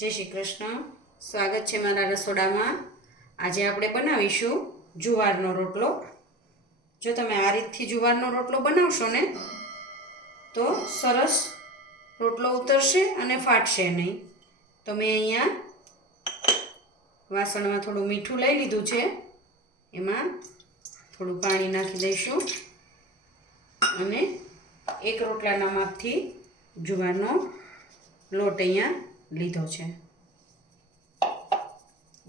જય શ્રી કૃષ્ણ. સ્વાગત છે મારા રસોડામાં. આજે આપણે બનાવીશું જુવારનો રોટલો. જો તમે આ રીતથી જુવારનો રોટલો બનાવશો ને, તો સરસ રોટલો ઉતરશે અને ફાટશે નહીં. તો મેં અહીંયા વાસણમાં થોડું મીઠું લઈ લીધું છે. એમાં થોડું પાણી નાખી દઈશું અને એક રોટલાના માપથી જુવારનો લોટ અહીંયા લીધો છે.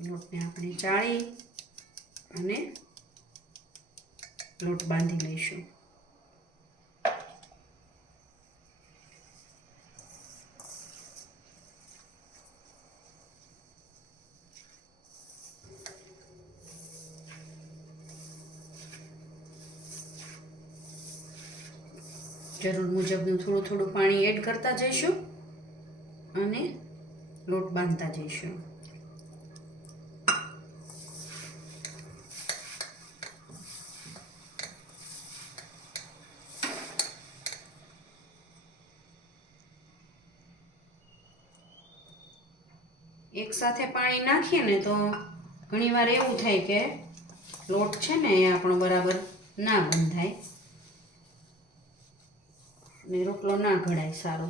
લોટને આપણે ચાળી અને લોટ બાંધી લઈશું. જરૂર મુજબનું થોડું થોડું પાણી એડ કરતા જઈશું અને લોટ બાંધતા જઈશું. એક સાથે પાણી નાખીએ ને તો ઘણીવાર એવું થાય કે લોટ છે ને એ આપણો બરાબર ના બંધાય. ને રોટલો ના ઘડાય સારો.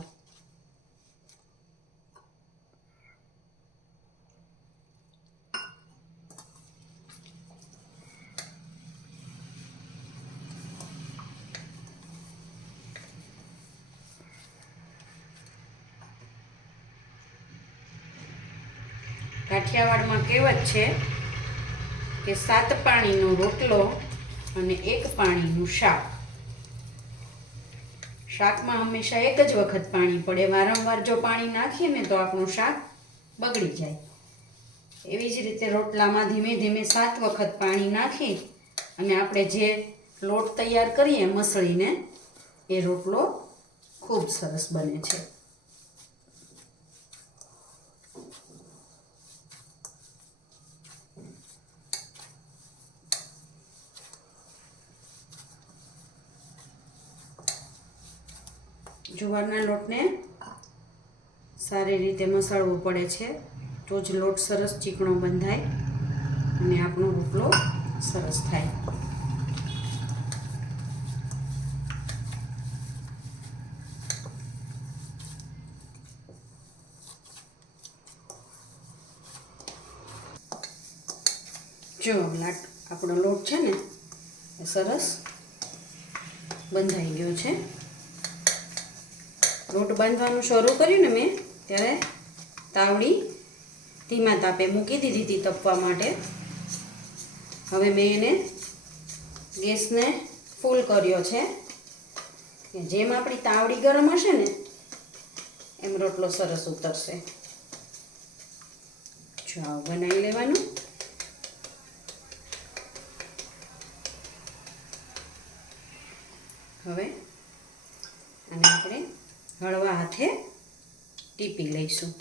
કાઠિયાવાડમાં કહેવત છે કે સાત પાણીનો રોટલો અને એક પાણીનું શાક. શાકમાં હંમેશા એક જ વખત પાણી પડે. વારંવાર જો પાણી નાખીએ ને તો આપણું શાક બગડી જાય. એવી જ રીતે રોટલામાં ધીમે ધીમે સાત વખત પાણી નાખી અને આપણે જે લોટ તૈયાર કરીએ મસળીને, એ રોટલો ખૂબ સરસ બને છે. જુવારના લોટને સારી રીતે મસાળવો પડે છે. તો જ લોટ સરસ ચીકણો બંધાય અને આપણો રોટલો સરસ થાય. જો લાટ આપણો લોટ છે ને સરસ બંધાઈ ગયો છે. લોટ બાંધવાનું શરૂ કર્યું ને મેં, ત્યારે તાવડી ધીમા તાપે મૂકી દીધી હતી તપવા માટે. હવે મેં એને ગેસને ફૂલ કર્યો છે. જેમ આપણી તાવડી ગરમ હશે ને, એમ રોટલો સરસ ઉતરશે. ચાવ બનાવી લેવાનું. હવે અને આપણે હળવા હાથે ટીપી લઈશું.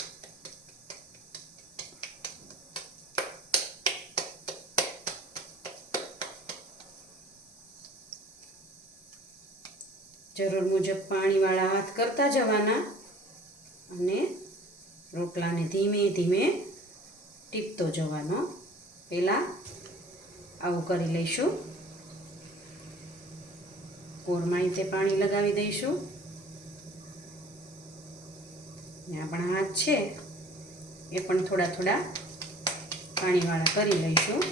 જરૂર મુજબ પાણીવાળા હાથ કરતા જવાના અને રોટલાને ધીમે ધીમે ટીપતો જવાનો. પહેલાં આવું કરી લઈશું. કોરમાં તે પાણી લગાવી દઈશું. ને આપણા હાથ છે. એ પણ થોડા થોડા પાણીવાળા કરી લઈશું.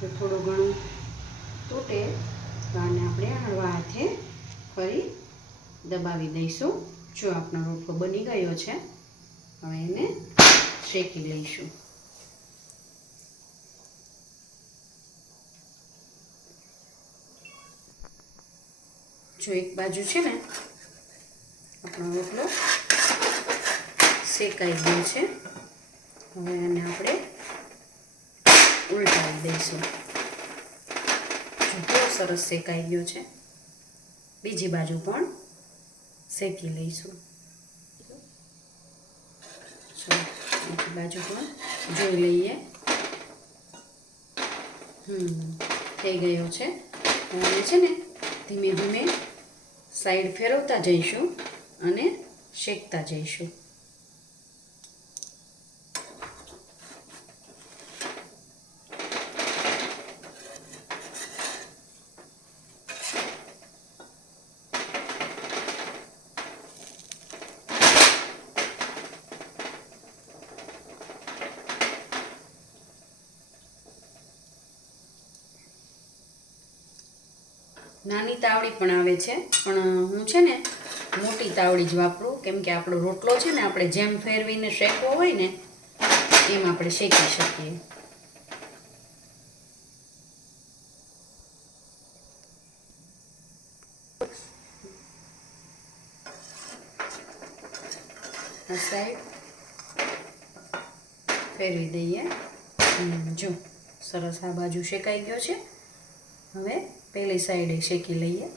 જો થોડું ઘણું તૂટે તો આને આપણે હળવા હાથે ફરી દબાવી દઈશું. જો આપણો રોટલો બની ગયો છે. હવે એને શેકી લઈશું. જો એક બાજુ છે ને, આપણો રોટલો શેકાઈ ગયો છે, હવે એને આપણે ઉલટાવી દઈશું. બહુ સરસ શેકાઈ ગયો છે, બીજી બાજુ પણ શેકી લઈશું. જો બીજી બાજુ પણ જોઈ લઈએ. હમ, થઈ ગયો છે. હવે છે ને ધીમે ધીમે સાઈડ ફેરવતા જઈશું અને શેકતા જઈશું. નાની તાવડી પણ આવે છે, પણ હું છે ને મોટી તાવડી જ વાપરું, કેમ કે આપણો રોટલો છે ને આપણે જેમ ફેરવીને શેકવો હોય ને, એમ આપણે શેકી શકીએ. સાઈડ ફેરવી દઈએ. જો, સરસ આ બાજુ શેકાઈ ગયો છે. હવે પેલી સાઈડે શેકી લઈએ.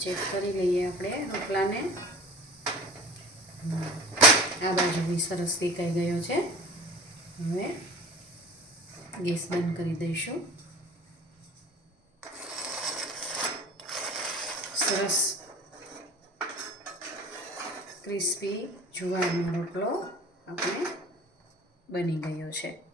ચેક કરી લઈએ આપણે રોટલાને. આ બાજુ બી સરસ શેકાઈ ગયો છે. હવે ગેસ બંધ કરી દઈશું. સરસ ક્રિસ્પી જુવારનો રોટલો આપણે બની ગયો છે.